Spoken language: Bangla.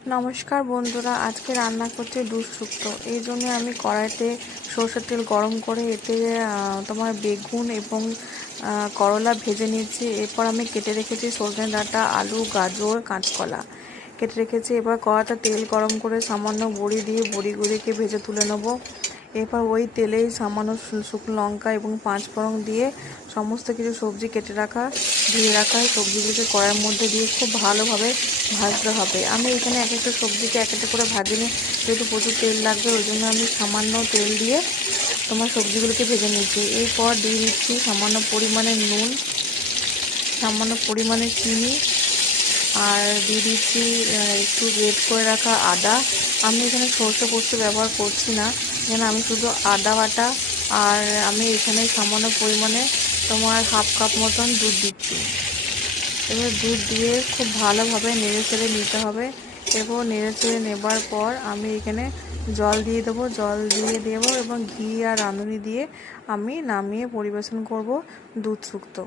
নমস্কার বন্ধুরা, আজকে রান্না করছি দুধ শুক্তো। এই জন্য আমি কড়াইতে সরষের তেল গরম করে এতে তোমার বেগুন এবং করলা ভেজে নিয়েছি। এরপর আমি কেটে রেখেছি সজনে ডাঁটা, আলু, গাজর, কাঁচকলা কেটে রেখেছি। এবার কড়াইতে তেল গরম করে সামান্য বড়ি দিয়ে বড়িগুলিকে ভেজে তুলে নেব। এরপর ওই তেলেই সামান্য শুকনো লঙ্কা এবং পাঁচফোড়ন দিয়ে সমস্ত কিছু সবজি কেটে রাখা ধুয়ে রাখা সবজিগুলোকে কড়াইয়ের মধ্যে দিয়ে খুব ভালোভাবে ভাজতে হবে। আমি এখানে এক একটা সবজিকে এক একটা করে ভাজিনি, যেহেতু প্রচুর তেল লাগবে ওই জন্য আমি সামান্য তেল দিয়ে তোমার সবজিগুলোকে ভেজে নিয়েছি। এরপর দিয়ে দিচ্ছি সামান্য পরিমাণে নুন, সামান্য পরিমাণে চিনি, আর দিয়ে দিচ্ছি একটু গ্রেট করে রাখা আদা। আমি এখানে সরষে পোস্ত ব্যবহার করছি না, এখানে আমি শুধু আদা বাটা, আর আমি এখানে সামান্য পরিমাণে তোমার হাফ কাপ মতন দুধ দিচ্ছি। এবার দুধ দিয়ে খুব ভালোভাবে নেড়ে চেড়ে নিতে হবে। এরপর নেড়ে চেড়ে নেবার পর আমি এখানে জল দিয়ে দেবো এবং ঘি আর রাঁধুনি দিয়ে আমি নামিয়ে পরিবেশন করব দুধ শুক্তো।